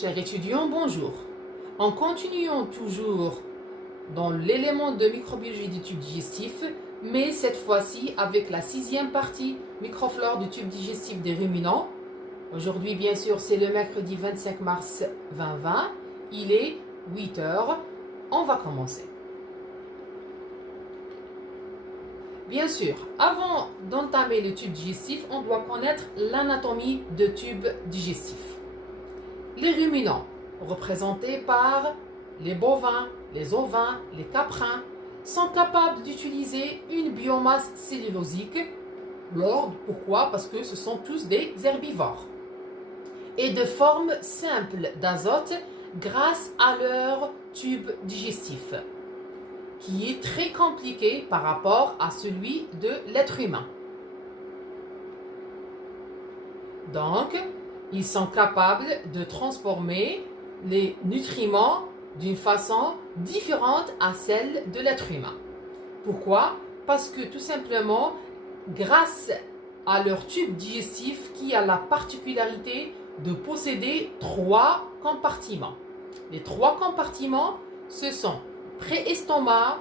Chers étudiants, bonjour. En continuant toujours dans l'élément de microbiologie du tube digestif, mais cette fois-ci avec la sixième partie microflore du tube digestif des ruminants. Aujourd'hui, bien sûr, c'est le mercredi 25 mars 2020. Il est 8 heures. On va commencer. Bien sûr, avant d'entamer le tube digestif, on doit connaître l'anatomie de tube digestif. Les ruminants, représentés par les bovins, les ovins, les caprins, sont capables d'utiliser une biomasse cellulosique. Pourquoi? Parce que ce sont tous des herbivores. Et de forme simple d'azote grâce à leur tube digestif, qui est très compliqué par rapport à celui de l'être humain. Donc, ils sont capables de transformer les nutriments d'une façon différente à celle de l'être humain. Pourquoi? Parce que tout simplement, grâce à leur tube digestif qui a la particularité de posséder 3 compartiments. Les 3 compartiments, ce sont pré-estomac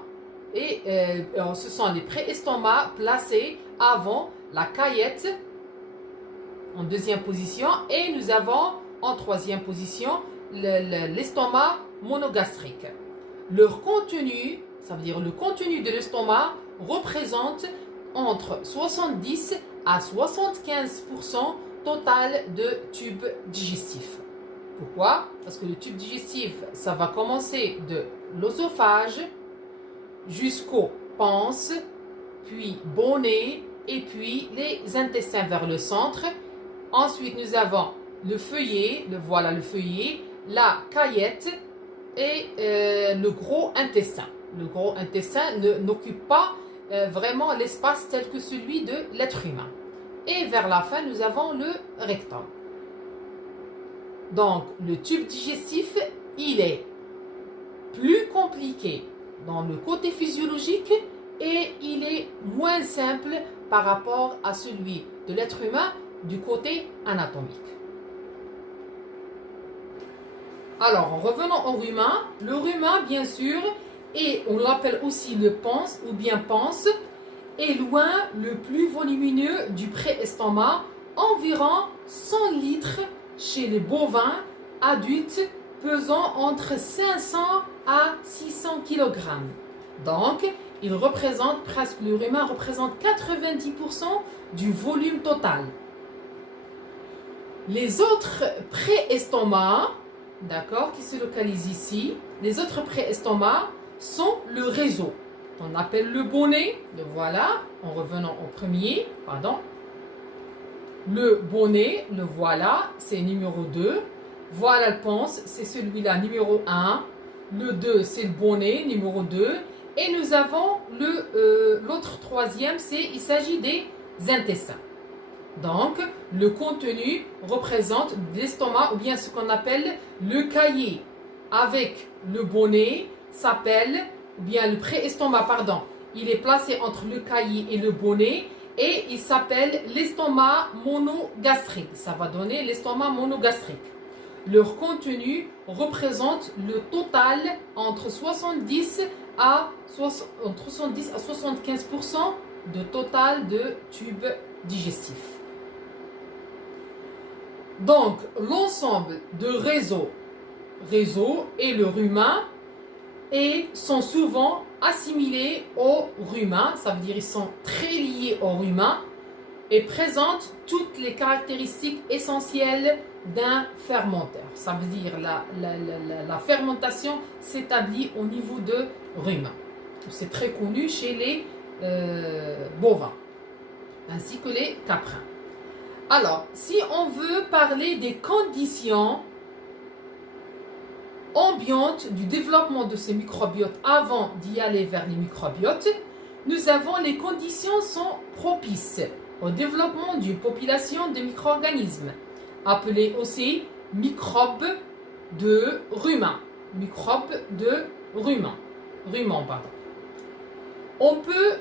et ce sont les pré-estomacs placés avant la caillette en deuxième position, et nous avons en troisième position l'estomac monogastrique. Leur contenu, ça veut dire le contenu de l'estomac, représente entre 70 à 75% total de tube digestif. Pourquoi? Parce que le tube digestif, ça va commencer de l'œsophage jusqu'au pons, puis bonnet, et puis les intestins vers le centre. Ensuite, nous avons le feuillet, le feuillet, la caillette et le gros intestin. Le gros intestin n'occupe pas vraiment l'espace tel que celui de l'être humain. Et vers la fin, nous avons le rectum. Donc, le tube digestif, il est plus compliqué dans le côté physiologique et il est moins simple par rapport à celui de l'être humain du côté anatomique. Alors, en revenant au rumen, le rumen, bien sûr, et on l'appelle aussi le pons ou bien pons, est loin le plus volumineux du pré-estomac, environ 100 litres chez les bovins adultes pesant entre 500 à 600 kg. Donc, il représente presque, le rumen représente 90% du volume total. Les autres pré-estomacs, d'accord, qui se localisent ici, les autres pré-estomacs sont le réseau. On appelle le bonnet, le voilà, en revenant au premier, pardon. Le bonnet, le voilà, c'est numéro 2. Voilà le pons, c'est celui-là, numéro 1. Le 2, c'est le bonnet, numéro 2. Et nous avons l'autre troisième, il s'agit des intestins. Donc, le contenu représente l'estomac, ou bien ce qu'on appelle le caillé. Avec le bonnet, s'appelle, ou bien le pré-estomac, pardon, il est placé entre le caillé et le bonnet, et il s'appelle l'estomac monogastrique. Ça va donner l'estomac monogastrique. Leur contenu représente le total entre 70 à 75% de total de tube digestif. Donc, l'ensemble de réseau et le rumen sont souvent assimilés au rumen, ça veut dire qu'ils sont très liés au rumen et présentent toutes les caractéristiques essentielles d'un fermenteur. Ça veut dire la fermentation s'établit au niveau de rumen. C'est très connu chez les bovins ainsi que les caprins. Alors, si on veut parler des conditions ambiantes du développement de ces microbiotes avant d'y aller vers les microbiotes, nous avons les conditions sont propices au développement d'une population de micro-organismes, appelés aussi microbes de rumen. Microbes de rumen. On peut,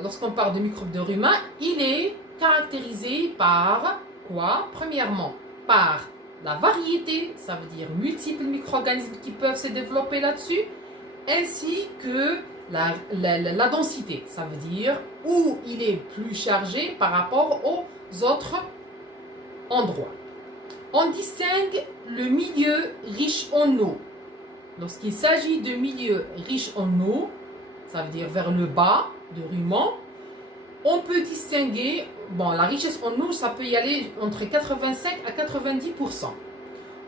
lorsqu'on parle de microbes de rumen, il est caractérisé par quoi? Premièrement, par la variété, ça veut dire multiples micro-organismes qui peuvent se développer là-dessus, ainsi que la densité, ça veut dire où il est plus chargé par rapport aux autres endroits. On distingue le milieu riche en eau. Lorsqu'il s'agit de milieu riche en eau, ça veut dire vers le bas de rumen, on peut distinguer, la richesse en eau, ça peut y aller entre 85 à 90%.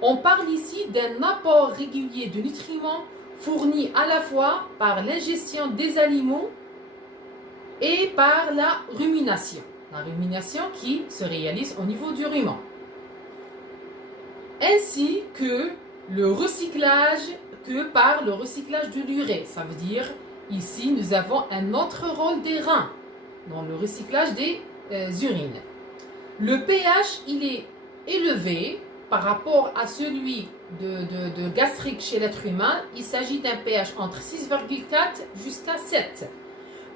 On parle ici d'un apport régulier de nutriments fournis à la fois par l'ingestion des aliments et par la rumination. La rumination qui se réalise au niveau du rumen. Ainsi que par le recyclage de l'urée. Ça veut dire, ici, nous avons un autre rôle des reins dans le recyclage des urines. Le pH, il est élevé par rapport à celui de gastrique chez l'être humain. Il s'agit d'un pH entre 6,4 jusqu'à 7,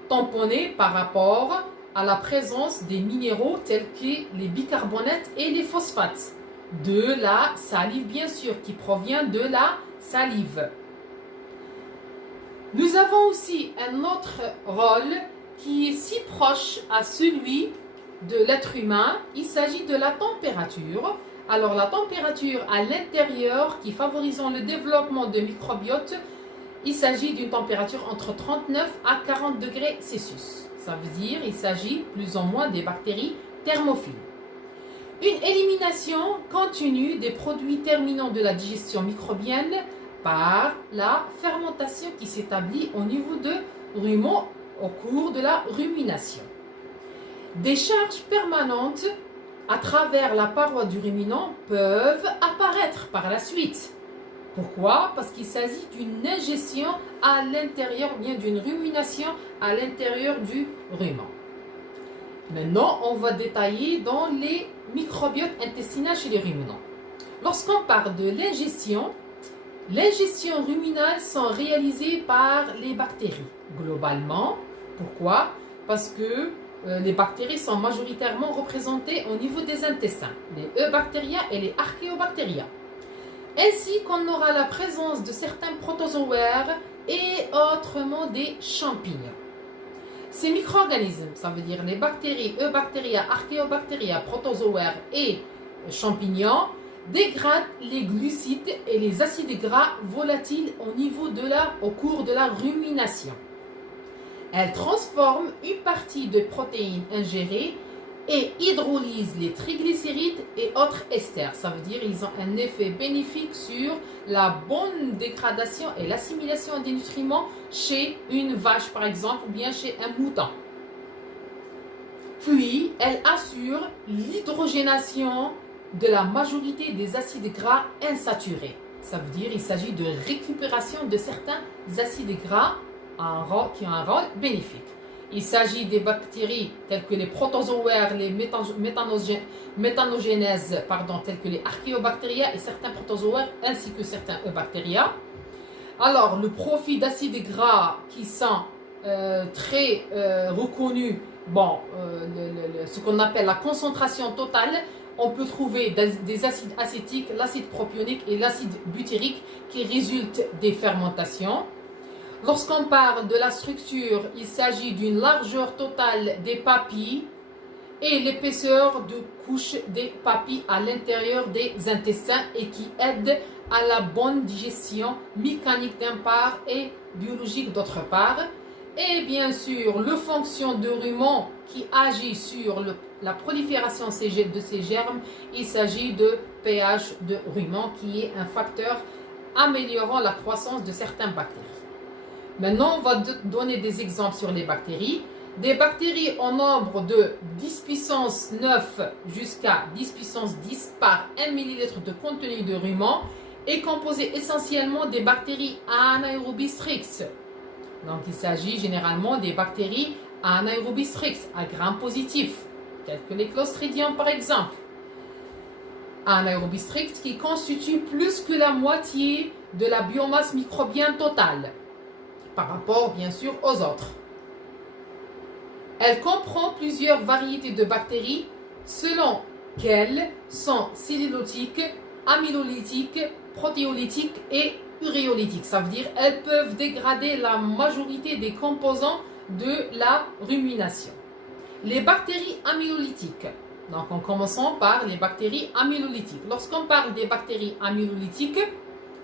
tamponné par rapport à la présence des minéraux tels que les bicarbonates et les phosphates. De la salive, bien sûr, qui provient de la salive. Nous avons aussi un autre rôle qui est si proche à celui de l'être humain. Il s'agit de la température. Alors la température à l'intérieur qui favorisant le développement de microbiote, il s'agit d'une température entre 39 à 40 degrés Celsius. Ça veut dire qu'il s'agit plus ou moins des bactéries thermophiles. Une élimination continue des produits terminants de la digestion microbienne par la fermentation qui s'établit au niveau de rumen au cours de la rumination. Des charges permanentes à travers la paroi du ruminant peuvent apparaître par la suite. Pourquoi? Parce qu'il s'agit d'une ingestion à l'intérieur, bien d'une rumination à l'intérieur du rumen. Maintenant, on va détailler dans les microbiotes intestinaux chez les ruminants. Lorsqu'on parle de l'ingestion ruminale sont réalisées par les bactéries, globalement. Pourquoi? Parce que les bactéries sont majoritairement représentées au niveau des intestins, les Eubacteria et les Archaeobacteria. Ainsi qu'on aura la présence de certains protozoaires et autrement des champignons. Ces micro-organismes, ça veut dire les bactéries, Eubacteria, Archaeobacteria, protozoaires et champignons, dégradent les glucides et les acides gras volatiles au cours de la rumination. Elles transforment une partie de protéines ingérées et hydrolysent les triglycérides et autres esters. Ça veut dire qu'ils ont un effet bénéfique sur la bonne dégradation et l'assimilation des nutriments chez une vache par exemple ou bien chez un mouton. Puis, elles assurent l'hydrogénation de la majorité des acides gras insaturés. Ça veut dire qu'il s'agit de récupération de certains acides gras qui ont un rôle bénéfique. Il s'agit des bactéries telles que les protozoaires, les méthanogénèses, telles que les archéobactéria et certains protozoaires ainsi que certains eubactéria. Alors, le profil d'acides gras qui sont très reconnus, ce qu'on appelle la concentration totale, on peut trouver des acides acétiques, l'acide propionique et l'acide butyrique qui résultent des fermentations. Lorsqu'on parle de la structure, il s'agit d'une largeur totale des papilles et l'épaisseur de couche des papilles à l'intérieur des intestins et qui aide à la bonne digestion mécanique d'un part et biologique d'autre part. Et bien sûr, le fonction de rumen qui agit sur la prolifération de ces germes, il s'agit de pH de rumen qui est un facteur améliorant la croissance de certaines bactéries. Maintenant, on va donner des exemples sur les bactéries. Des bactéries en nombre de 10 puissance 9 jusqu'à 10 puissance 10 par 1 ml de contenu de rumen est composé essentiellement des bactéries anaerobies strictes. Donc, il s'agit généralement des bactéries anaerobies strictes à gram positif, telles que les Clostridium par exemple. Anaerobies strictes qui constituent plus que la moitié de la biomasse microbienne totale, par rapport bien sûr aux autres. Elle comprend plusieurs variétés de bactéries selon qu'elles sont cellulotiques, amylolytiques, protéolytiques et uréolytiques. Ça veut dire elles peuvent dégrader la majorité des composants de la rumination. Les bactéries amylolytiques. Donc en commençant par les bactéries amylolytiques. Lorsqu'on parle des bactéries amylolytiques,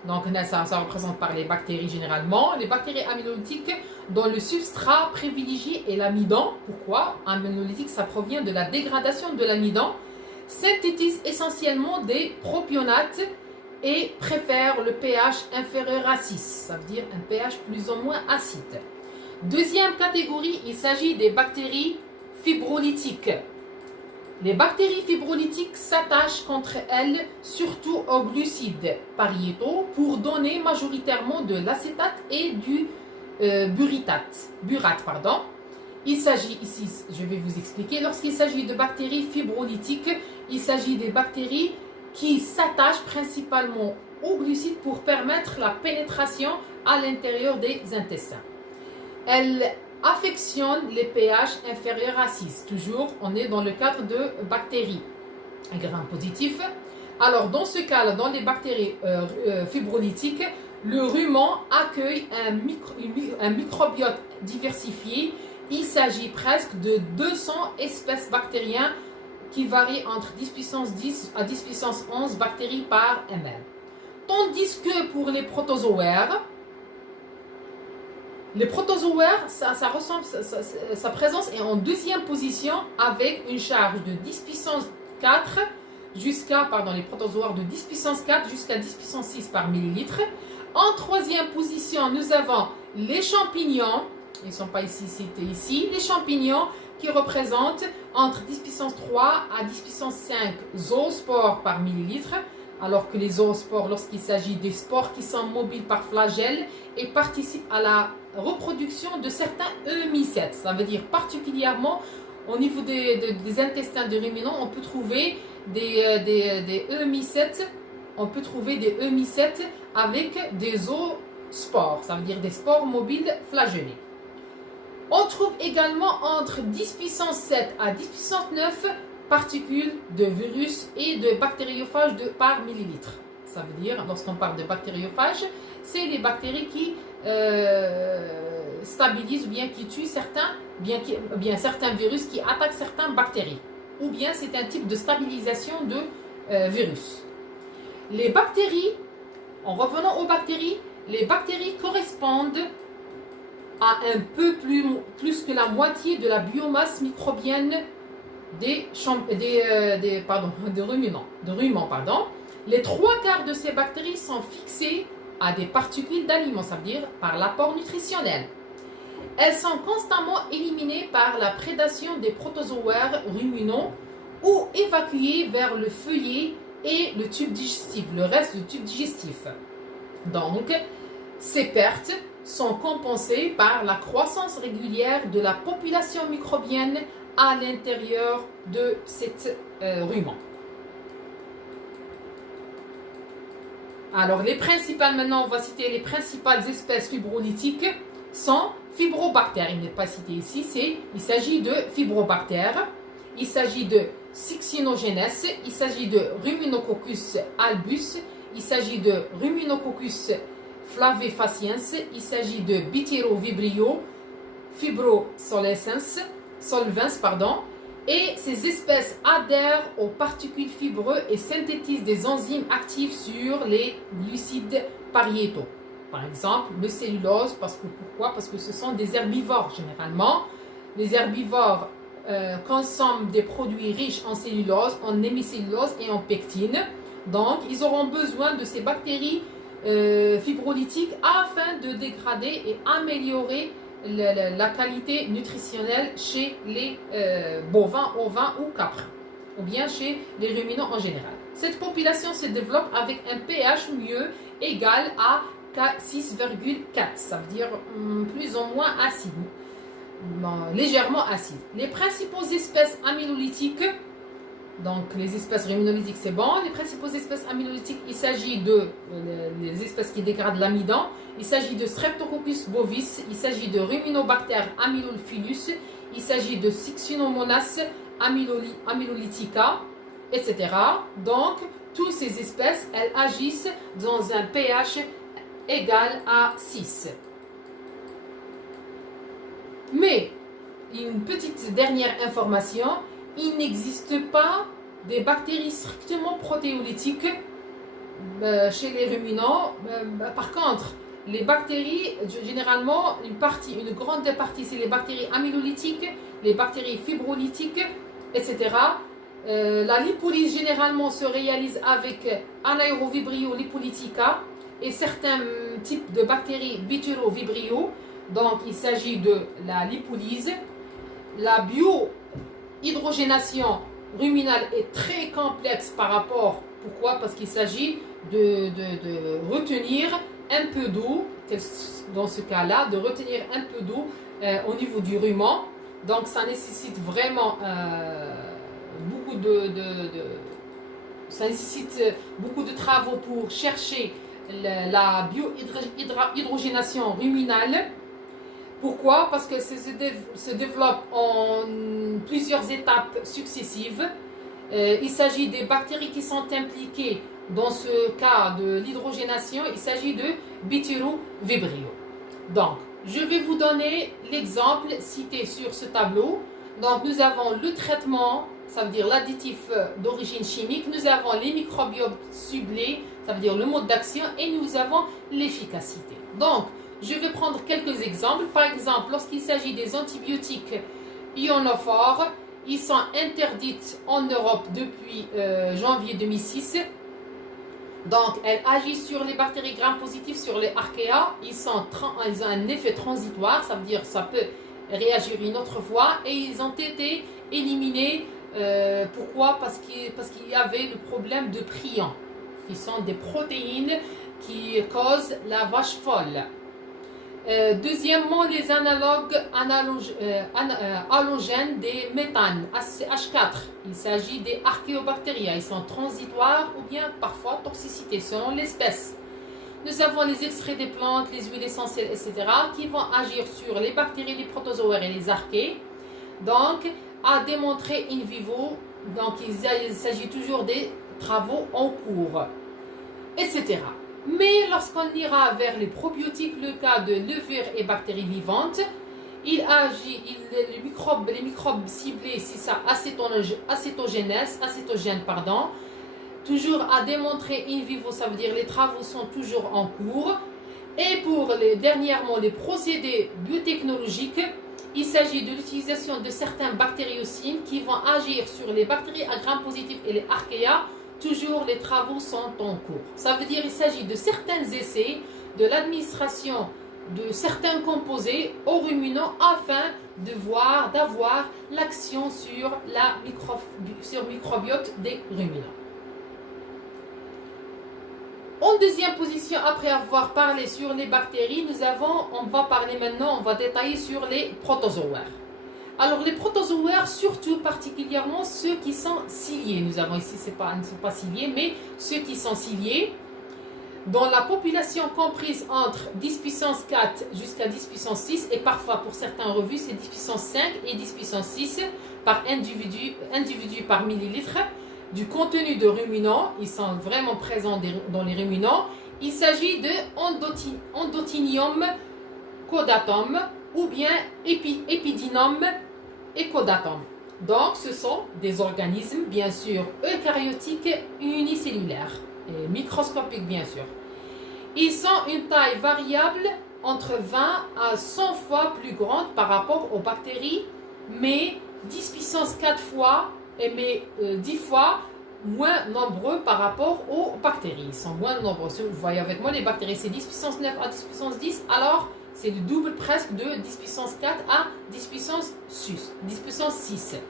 donc ça représente par les bactéries généralement, les bactéries amylolytiques dont le substrat privilégié est l'amidon. Pourquoi? Amylolytique, ça provient de la dégradation de l'amidon, synthétisent essentiellement des propionates et préfèrent le pH inférieur à 6, ça veut dire un pH plus ou moins acide. Deuxième catégorie, il s'agit des bactéries fibrolytiques. Les bactéries fibrolytiques s'attachent contre elles surtout aux glucides pariétaux pour donner majoritairement de l'acétate et du burate. Il s'agit ici, je vais vous expliquer, lorsqu'il s'agit de bactéries fibrolytiques, il s'agit des bactéries qui s'attachent principalement aux glucides pour permettre la pénétration à l'intérieur des intestins. Elles affectionnent les pH inférieurs à 6. Toujours, on est dans le cadre de bactéries gram-positif. Alors, dans ce cas-là, dans les bactéries fibrolytiques, le rumen accueille un microbiote diversifié. Il s'agit presque de 200 espèces bactériennes qui varient entre 10 puissance 10 à 10 puissance 11 bactéries par ml. Tandis que pour les protozoaires, sa présence est en deuxième position avec une charge de 10 puissance 4 jusqu'à, les protozoaires de 10 puissance 4 jusqu'à 10 puissance 6 par millilitre. En troisième position, nous avons les champignons, ils ne sont pas ici cités ici, les champignons qui représentent entre 10 puissance 3 à 10 puissance 5 zoospores par millilitre, alors que les zoospores, lorsqu'il s'agit des spores qui sont mobiles par flagelle et participent à la reproduction de certains eumycètes. Ça veut dire particulièrement au niveau des intestins de ruminants, on peut trouver des eumycètes. On peut trouver des eumycètes avec des zoospores, ça veut dire des spores mobiles flagellés. On trouve également entre 10 puissance 7 à 10 puissance 9 particules de virus et de bactériophages par millilitre. Ça veut dire, lorsqu'on parle de bactériophages, c'est les bactéries qui stabilisent ou bien qui tuent certains virus qui attaquent certaines bactéries. Ou bien c'est un type de stabilisation de virus. Les bactéries, en revenant aux bactéries, les bactéries correspondent à un peu plus que la moitié de la biomasse microbienne de ruminants. Les 3/4 de ces bactéries sont fixées à des particules d'aliments, ça veut dire par l'apport nutritionnel. Elles sont constamment éliminées par la prédation des protozoaires ruminants ou évacuées vers le feuillet et le tube digestif, le reste du tube digestif. Donc, ces pertes sont compensées par la croissance régulière de la population microbienne à l'intérieur de cette rumen. Alors, maintenant, on va citer les principales espèces fibrolytiques sont fibrobactères. Il n'est pas cité ici, il s'agit de fibrobactères, il s'agit de Succinogenes, il s'agit de Ruminococcus albus, il s'agit de Ruminococcus flavifaciens, il s'agit de Bityrovibrio fibrosolvens, et ces espèces adhèrent aux particules fibreuses et synthétisent des enzymes actives sur les glucides pariétaux. Par exemple, le cellulose, pourquoi? Parce que ce sont des herbivores généralement. Les herbivores consomment des produits riches en cellulose, en hémicellulose et en pectine. Donc, ils auront besoin de ces bactéries fibrolytiques afin de dégrader et améliorer la qualité nutritionnelle chez les bovins, ovins ou caprins, ou bien chez les ruminants en général. Cette population se développe avec un pH mieux égal à 6,4, ça veut dire plus ou moins acide, légèrement acide. Les principaux espèces amylolytiques, donc les espèces ruminolytiques c'est bon, les principaux espèces amylolytiques, il s'agit de les espèces qui dégradent l'amidon, il s'agit de Streptococcus bovis, il s'agit de Ruminobacter amylophilus, il s'agit de Succinomonas amylolytica, etc. Donc toutes ces espèces, elles agissent dans un pH égal à 6. Mais, une petite dernière information, il n'existe pas des bactéries strictement protéolytiques chez les ruminants. Par contre, les bactéries, généralement, une grande partie, c'est les bactéries amylolytiques, les bactéries fibrolytiques, etc. La lipolyse, généralement, se réalise avec Anaerovibrio lipolytica et certains types de bactéries Butyrovibrio. Donc, il s'agit de la lipolyse. La biohydrogénation ruminale est très complexe par rapport. Pourquoi? Parce qu'il s'agit de retenir un peu d'eau, dans ce cas-là, de retenir un peu d'eau au niveau du rumen. Donc, ça nécessite vraiment beaucoup de travaux pour chercher la biohydrogénation ruminale. Pourquoi? Parce que ça se développe en plusieurs étapes successives. Il s'agit des bactéries qui sont impliquées dans ce cas de l'hydrogénation. Il s'agit de Butyrovibrio. Donc, je vais vous donner l'exemple cité sur ce tableau. Donc, nous avons le traitement, ça veut dire l'additif d'origine chimique. Nous avons les microbiotes ciblés, ça veut dire le mode d'action. Et nous avons l'efficacité. Donc, je vais prendre quelques exemples. Par exemple, lorsqu'il s'agit des antibiotiques ionophores, ils sont interdits en Europe depuis janvier 2006. Donc, elles agissent sur les bactéries gram-positives, sur les archéas. Ils ont un effet transitoire, ça veut dire que ça peut réagir une autre fois. Et ils ont été éliminés. Pourquoi? Parce qu'il y avait le problème de prions, qui sont des protéines qui causent la vache folle. Deuxièmement, les halogènes des méthanes, H4. Il s'agit des archéobactéries. Ils sont transitoires ou bien parfois toxicité selon l'espèce. Nous avons les extraits des plantes, les huiles essentielles, etc. qui vont agir sur les bactéries, les protozoaires et les archées. Donc, à démontrer in vivo. Donc, il s'agit toujours des travaux en cours, etc. Mais lorsqu'on ira vers les probiotiques, le cas de levure et bactéries vivantes, les microbes ciblés, c'est ça, acétogène, toujours à démontrer in vivo, ça veut dire les travaux sont toujours en cours. Et dernièrement, les procédés biotechnologiques, il s'agit de l'utilisation de certains bactériocines qui vont agir sur les bactéries à gram-positif et les archéas. Toujours les travaux sont en cours. Ça veut dire qu'il s'agit de certains essais, de l'administration de certains composés aux ruminants afin d'avoir l'action sur le microbiote des ruminants. En deuxième position, après avoir parlé sur les bactéries, on va détailler sur les protozoaires. Alors, les protozoaires, surtout particulièrement ceux qui sont ciliés. Nous avons ici, ce ne sont pas ciliés, mais ceux qui sont ciliés, dans la population comprise entre 10 puissance 4 jusqu'à 10 puissance 6, et parfois pour certains revues, c'est 10 puissance 5 et 10 puissance 6 par individu par millilitre du contenu de ruminants. Ils sont vraiment présents dans les ruminants. Il s'agit de Endotinium caudatum ou bien Epidinum ecodatum. Donc, ce sont des organismes, bien sûr, eucaryotiques unicellulaires et microscopiques, bien sûr. Ils sont une taille variable entre 20 à 100 fois plus grande par rapport aux bactéries, mais 10 puissance 4 fois, mais 10 fois moins nombreux par rapport aux bactéries. Ils sont moins nombreux. Vous voyez avec moi, les bactéries, c'est 10 puissance 9 à 10 puissance 10, alors c'est le double presque de 10 puissance 4 à 10 puissance 6,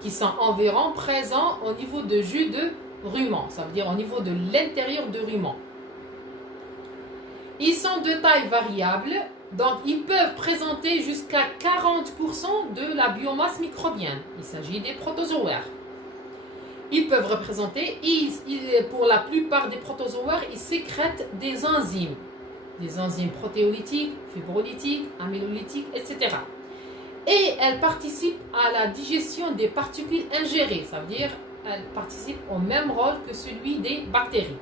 qui sont environ présents au niveau de jus de rumen, ça veut dire au niveau de l'intérieur de rumen. Ils sont de taille variable, donc ils peuvent présenter jusqu'à 40% de la biomasse microbienne. Il s'agit des protozoaires. Ils peuvent représenter, pour la plupart des protozoaires, ils sécrètent des enzymes protéolytiques, fibrolytiques, amylolytiques, etc. Et elles participent à la digestion des particules ingérées, ça veut dire elles participent au même rôle que celui des bactéries.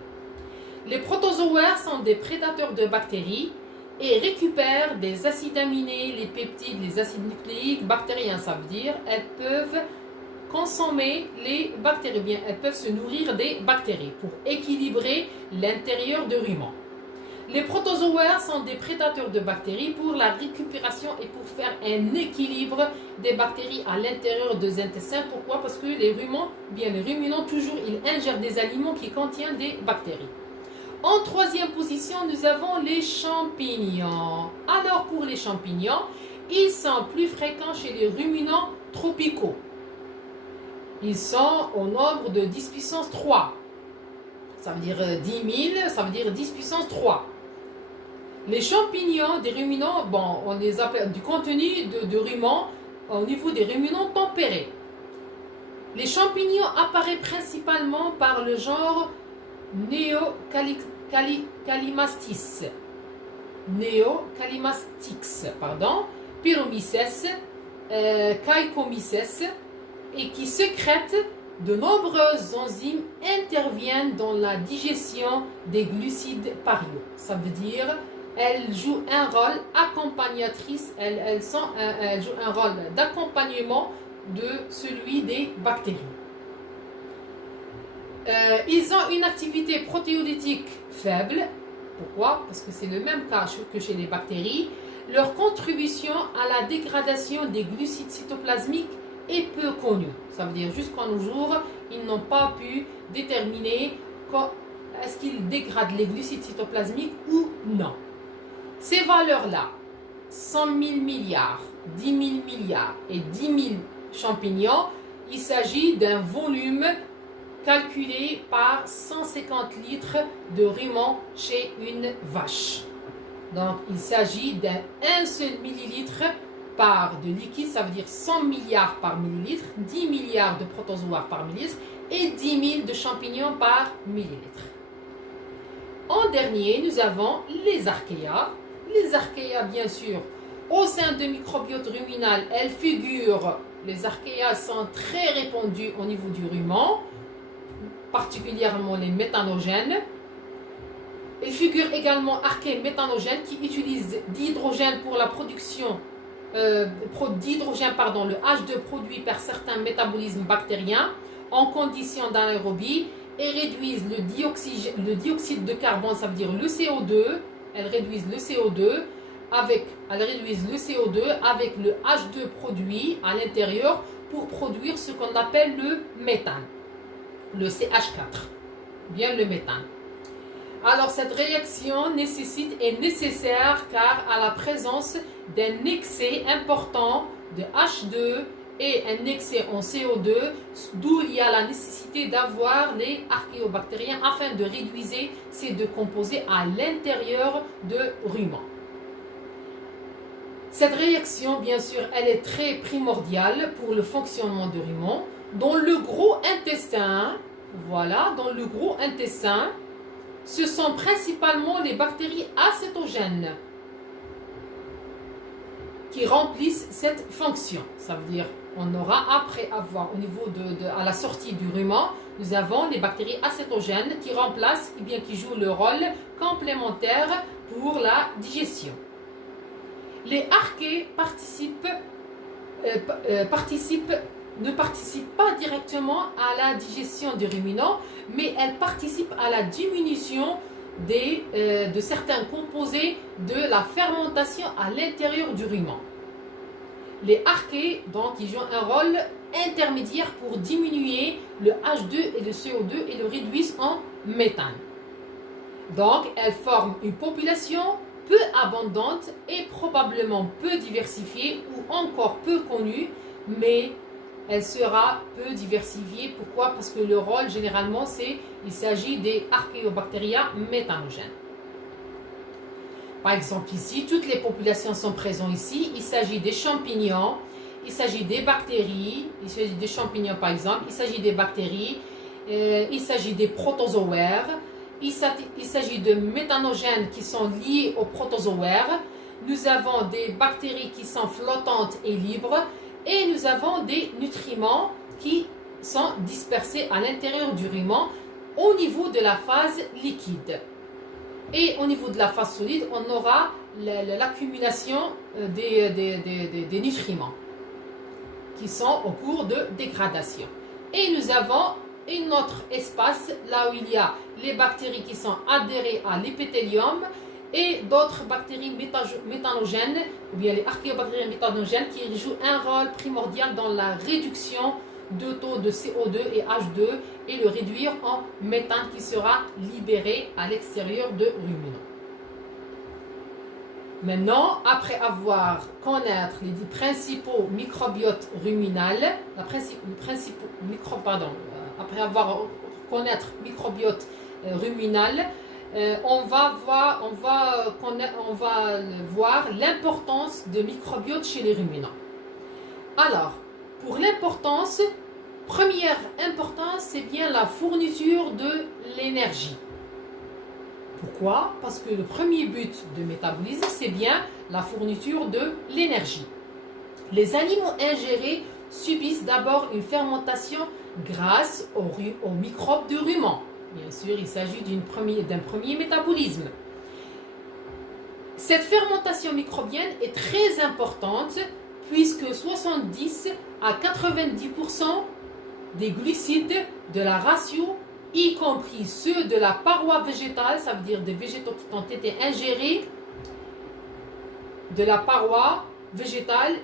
Les protozoaires sont des prédateurs de bactéries et récupèrent des acides aminés, les peptides, les acides nucléiques bactériens. Ça veut dire elles peuvent consommer les bactéries, bien elles peuvent se nourrir des bactéries pour équilibrer l'intérieur de rumen. Les protozoaires sont des prédateurs de bactéries pour la récupération et pour faire un équilibre des bactéries à l'intérieur des intestins. Pourquoi? Parce que les ruminants, toujours, ils ingèrent des aliments qui contiennent des bactéries. En troisième position, nous avons les champignons. Alors, pour les champignons, ils sont plus fréquents chez les ruminants tropicaux. Ils sont au nombre de 10 puissance 3. Ça veut dire 10 000, ça veut dire 10 puissance 3. Les champignons des ruminants, bon, on les appelle du contenu de rumen au niveau des ruminants tempérés. Les champignons apparaissent principalement par le genre Neocalimastix, Pyromyces, Caecomyces, et qui sécrètent de nombreuses enzymes interviennent dans la digestion des glucides par eau. Ça veut dire elles jouent un rôle accompagnatrice, elles jouent un rôle d'accompagnement de celui des bactéries. Ils ont une activité protéolytique faible. Pourquoi? Parce que c'est le même cas que chez les bactéries. Leur contribution à la dégradation des glucides cytoplasmiques est peu connue. Ça veut dire jusqu'à nos jours, ils n'ont pas pu déterminer est-ce qu'ils dégradent les glucides cytoplasmiques ou non. Ces valeurs-là, 100 000 milliards, 10 000 milliards et 10 000 champignons, il s'agit d'un volume calculé par 150 litres de rumen chez une vache. Donc, il s'agit d'un seul millilitre par de liquide, ça veut dire 100 milliards par millilitre, 10 milliards de protozoaires par millilitre et 10 000 de champignons par millilitre. En dernier, nous avons les archéas. Les archéas, bien sûr, au sein de microbiote ruminal, elles figurent, les archéas sont très répandus au niveau du rumen, particulièrement les méthanogènes. Ils figurent également archées méthanogènes qui utilisent d'hydrogène pour la production le H2 produit par certains métabolismes bactériens en conditions d'anaérobie et réduisent le dioxyde de carbone, ça veut dire le CO2. Elles réduisent le CO2 avec le H2 produit à l'intérieur pour produire ce qu'on appelle le méthane, le CH4, bien le méthane. Alors cette réaction est nécessaire car à la présence d'un excès important de H2 et un excès en CO2, d'où il y a la nécessité d'avoir les archéobactériens afin de réduire ces deux composés à l'intérieur de rumen. Cette réaction, bien sûr, elle est très primordiale pour le fonctionnement de rumen. Dans le gros intestin, ce sont principalement les bactéries acétogènes qui remplissent cette fonction. Ça veut dire on aura après avoir au niveau à la sortie du rumen, nous avons les bactéries acétogènes qui remplacent, qui jouent le rôle complémentaire pour la digestion. Les archées ne participent pas directement à la digestion des ruminants, mais elles participent à la diminution de certains composés de la fermentation à l'intérieur du rumen. Les archées, donc, ils jouent un rôle intermédiaire pour diminuer le H2 et le CO2 et le réduisent en méthane. Donc, elles forment une population peu abondante et probablement peu diversifiée ou encore peu connue, mais elle sera peu diversifiée. Pourquoi? Parce que le rôle, généralement, il s'agit des Archaeobacteria méthanogènes. Par exemple, ici, toutes les populations sont présentes ici. Il s'agit des champignons, il s'agit des bactéries, il s'agit des champignons par exemple, il s'agit des bactéries, il s'agit des protozoaires, il s'agit de méthanogènes qui sont liés aux protozoaires. Nous avons des bactéries qui sont flottantes et libres et nous avons des nutriments qui sont dispersés à l'intérieur du rumen au niveau de la phase liquide. Et au niveau de la phase solide, on aura l'accumulation des nutriments qui sont en cours de dégradation. Et nous avons un autre espace là où il y a les bactéries qui sont adhérées à l'épithélium et d'autres bactéries méthanogènes, ou bien les archéobactéries méthanogènes qui jouent un rôle primordial dans la réduction de taux de CO2 et H2 et le réduire en méthane qui sera libéré à l'extérieur de ruminants. Maintenant, après avoir connaître les principaux microbiotes ruminales, après avoir connaître microbiote ruminal, on va voir l'importance de microbiote chez les ruminants. Alors, pour l'importance, première importance, c'est bien la fourniture de l'énergie. Pourquoi? Parce que le premier but de métabolisme, c'est bien la fourniture de l'énergie. Les aliments ingérés subissent d'abord une fermentation grâce aux microbes de rumen. Bien sûr, il s'agit d'un premier métabolisme. Cette fermentation microbienne est très importante puisque 70 à 90% des glucides de la ration, y compris ceux de la paroi végétale, ça veut dire des végétaux qui ont été ingérés de la paroi végétale,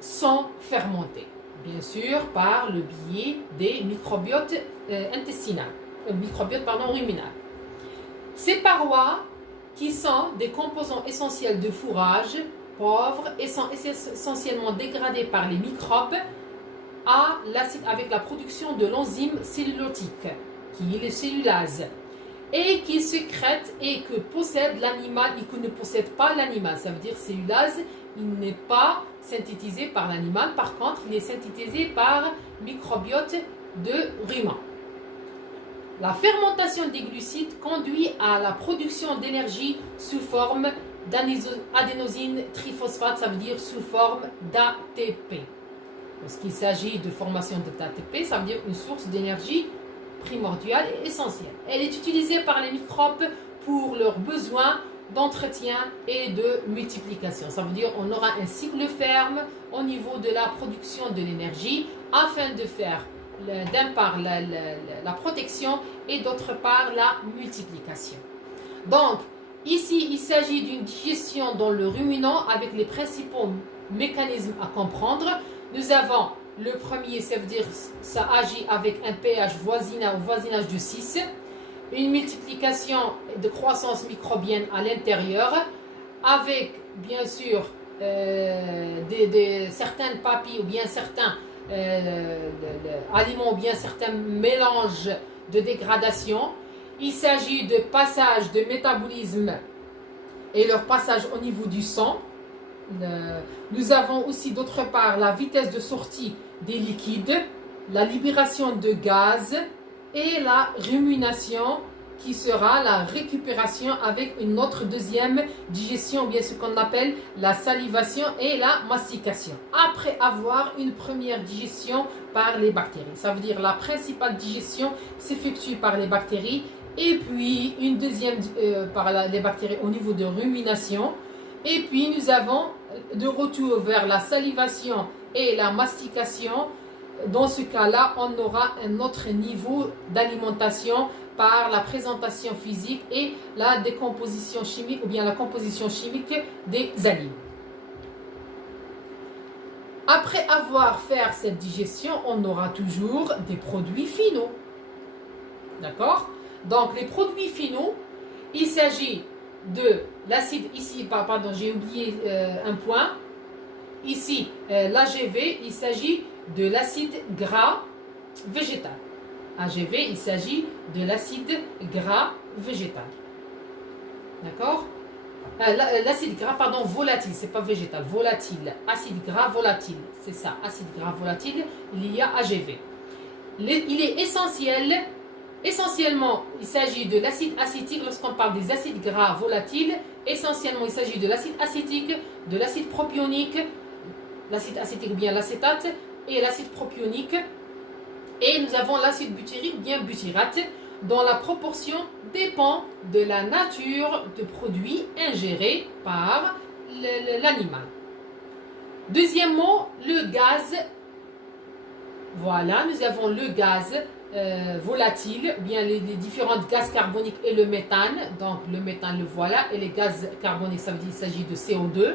sont fermentés. Bien sûr, par le biais des microbiotes ruminales. Ces parois, qui sont des composants essentiels de fourrage, pauvres et sont essentiellement dégradés par les microbes avec la production de l'enzyme cellulotique, qui est le cellulase, et qui sécrète et que possède l'animal et que ne possède pas l'animal. Ça veut dire cellulase, il n'est pas synthétisé par l'animal, par contre, il est synthétisé par microbiote de rumen. La fermentation des glucides conduit à la production d'énergie sous forme d'adénosine triphosphate, ça veut dire sous forme d'ATP. Lorsqu'il s'agit de formation d'ATP, ça veut dire une source d'énergie primordiale et essentielle. Elle est utilisée par les microbes pour leurs besoins d'entretien et de multiplication. Ça veut dire qu'on aura un cycle ferme au niveau de la production de l'énergie afin de faire d'un part la protection et d'autre part la multiplication. Donc, ici, il s'agit d'une digestion dans le ruminant avec les principaux mécanismes à comprendre. Nous avons le premier, ça veut dire ça agit avec un pH voisinage de 6, une multiplication de croissance microbienne à l'intérieur, avec bien sûr certaines papilles ou bien certains aliments ou bien certains mélanges de dégradation. Il s'agit de passage de métabolisme et leur passage au niveau du sang. Nous avons aussi d'autre part la vitesse de sortie des liquides, la libération de gaz et la rumination qui sera la récupération avec une autre deuxième digestion, ou bien ce qu'on appelle la salivation et la mastication, après avoir une première digestion par les bactéries. Ça veut dire la principale digestion s'effectue par les bactéries et puis une deuxième par les bactéries au niveau de rumination. Et puis nous avons de retour vers la salivation et la mastication. Dans ce cas-là, on aura un autre niveau d'alimentation par la présentation physique et la décomposition chimique ou bien la composition chimique des aliments. Après avoir fait cette digestion, on aura toujours des produits finaux. D'accord? Donc les produits finaux, il s'agit de l'acide, ici, pardon, j'ai oublié un point. Ici, l'AGV, il s'agit de l'acide gras végétal. AGV, il s'agit de l'acide gras végétal. D'accord? L'acide gras, pardon, volatile, c'est pas végétal, volatile. Acide gras volatile, c'est ça, acide gras volatile, il y a AGV. Il est essentiellement, il s'agit de l'acide acétique. Lorsqu'on parle des acides gras volatiles, essentiellement, il s'agit de l'acide acétique, de l'acide propionique, l'acide acétique ou bien l'acétate, et l'acide propionique, Et nous avons l'acide butyrique, bien butyrate, dont la proportion dépend de la nature de produit ingéré par l'animal. Deuxièmement, le gaz. Voilà, nous avons le gaz volatile, bien les différents gaz carboniques et le méthane. Donc le méthane, le voilà, et les gaz carboniques, ça veut dire qu'il s'agit de CO2.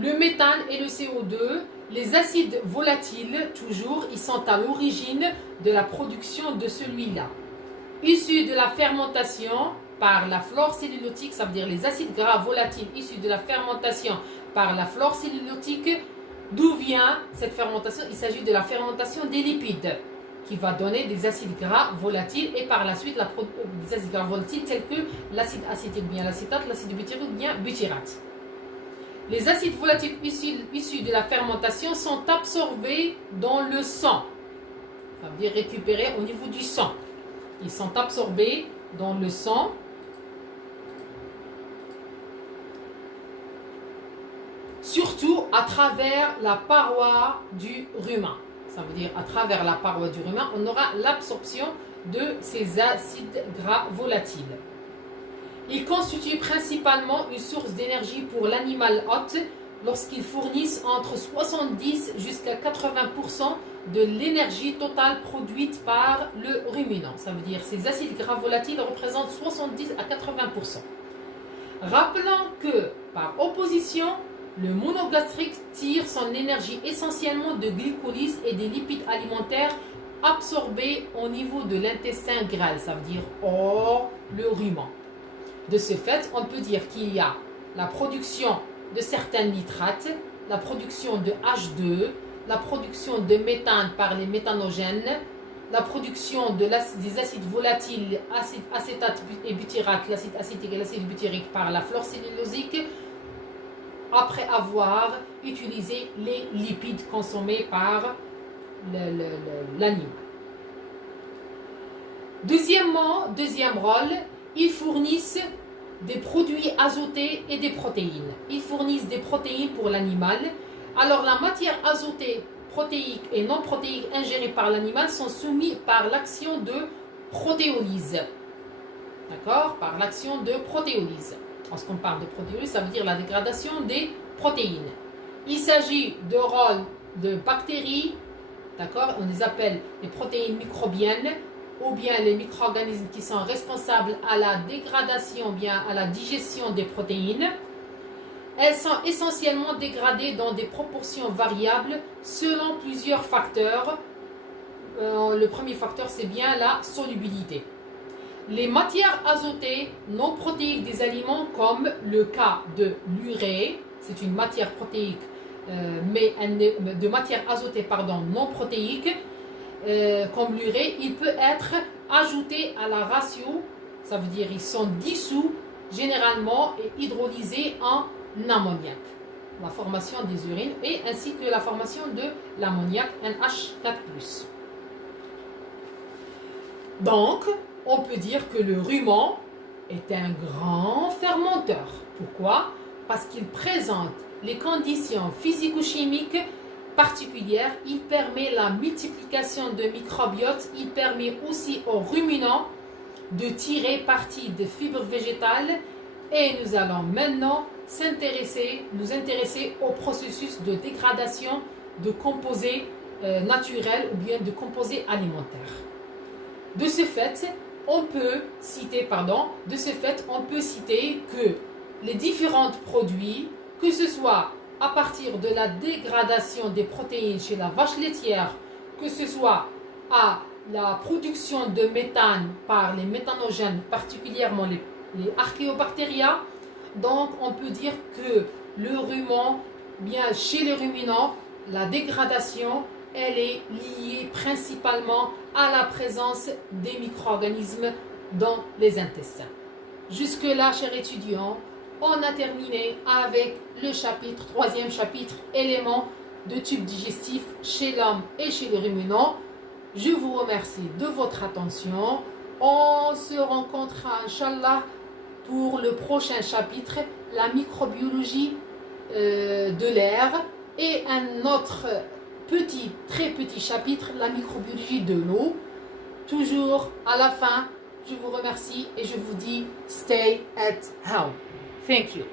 Le méthane et le CO2, les acides volatiles, toujours, ils sont à l'origine de la production de celui-là. Issus de la fermentation par la flore cellulosique, ça veut dire les acides gras volatiles issus de la fermentation par la flore cellulosique. D'où vient cette fermentation? Il s'agit de la fermentation des lipides qui va donner des acides gras volatiles et par la suite des acides gras volatiles tels que l'acide acétique, bien l'acétate, l'acide butyrique, bien butyrate. Les acides volatiles issus de la fermentation sont absorbés dans le sang, ça veut dire récupérés au niveau du sang. Ils sont absorbés dans le sang. Surtout à travers la paroi du rumen. Ça veut dire à travers la paroi du rumen, on aura l'absorption de ces acides gras volatiles. Ils constituent principalement une source d'énergie pour l'animal hôte lorsqu'ils fournissent entre 70 jusqu'à 80% de l'énergie totale produite par le ruminant. Ça veut dire que ces acides gras volatiles représentent 70 à 80%. Rappelons que, par opposition, le monogastrique tire son énergie essentiellement de glycolyse et des lipides alimentaires absorbés au niveau de l'intestin grêle, ça veut dire hors le rumen. De ce fait, on peut dire qu'il y a la production de certains nitrates, la production de H2, la production de méthane par les méthanogènes, la production des acides volatiles, acétate et butyrate, l'acide acétique et l'acide butyrique par la flore cellulosique, après avoir utilisé les lipides consommés par l'animal. Deuxième rôle, ils fournissent des produits azotés et des protéines. Ils fournissent des protéines pour l'animal. Alors la matière azotée, protéique et non protéique ingérée par l'animal sont soumises par l'action de protéolyse. D'accord? Par l'action de protéolyse. Lorsqu'on parle de protéolyse, ça veut dire la dégradation des protéines. Il s'agit de rôles de bactéries, d'accord? On les appelle les protéines microbiennes, ou bien les micro-organismes qui sont responsables à la dégradation, bien à la digestion des protéines. Elles sont essentiellement dégradées dans des proportions variables selon plusieurs facteurs. Le premier facteur, c'est bien la solubilité. Les matières azotées non protéiques des aliments, comme le cas de l'urée, c'est une matière protéique, mais de matière azotée non protéique, comme l'urée, il peut être ajouté à la ratio, ça veut dire ils sont dissous généralement et hydrolysés en ammoniac. La formation des urines et ainsi que la formation de l'ammoniac NH4+. Donc, on peut dire que le rumen est un grand fermenteur. Pourquoi? Parce qu'il présente les conditions physico-chimiques particulière, il permet la multiplication de microbiotes, il permet aussi aux ruminants de tirer parti des fibres végétales et nous allons maintenant nous intéresser au processus de dégradation de composés naturels ou bien de composés alimentaires. De ce fait, on peut citer que les différents produits, que ce soit à partir de la dégradation des protéines chez la vache laitière, que ce soit à la production de méthane par les méthanogènes, particulièrement les archéobactéria. Donc, on peut dire que le rumen, bien chez les ruminants, la dégradation, elle est liée principalement à la présence des micro-organismes dans les intestins. Jusque-là, chers étudiants, on a terminé avec le troisième chapitre, éléments de tube digestif chez l'homme et chez les ruminants. Je vous remercie de votre attention. On se rencontrera, Inch'Allah, pour le prochain chapitre, la microbiologie de l'air et un autre très petit chapitre, la microbiologie de l'eau. Toujours à la fin, je vous remercie et je vous dis stay at home. Thank you.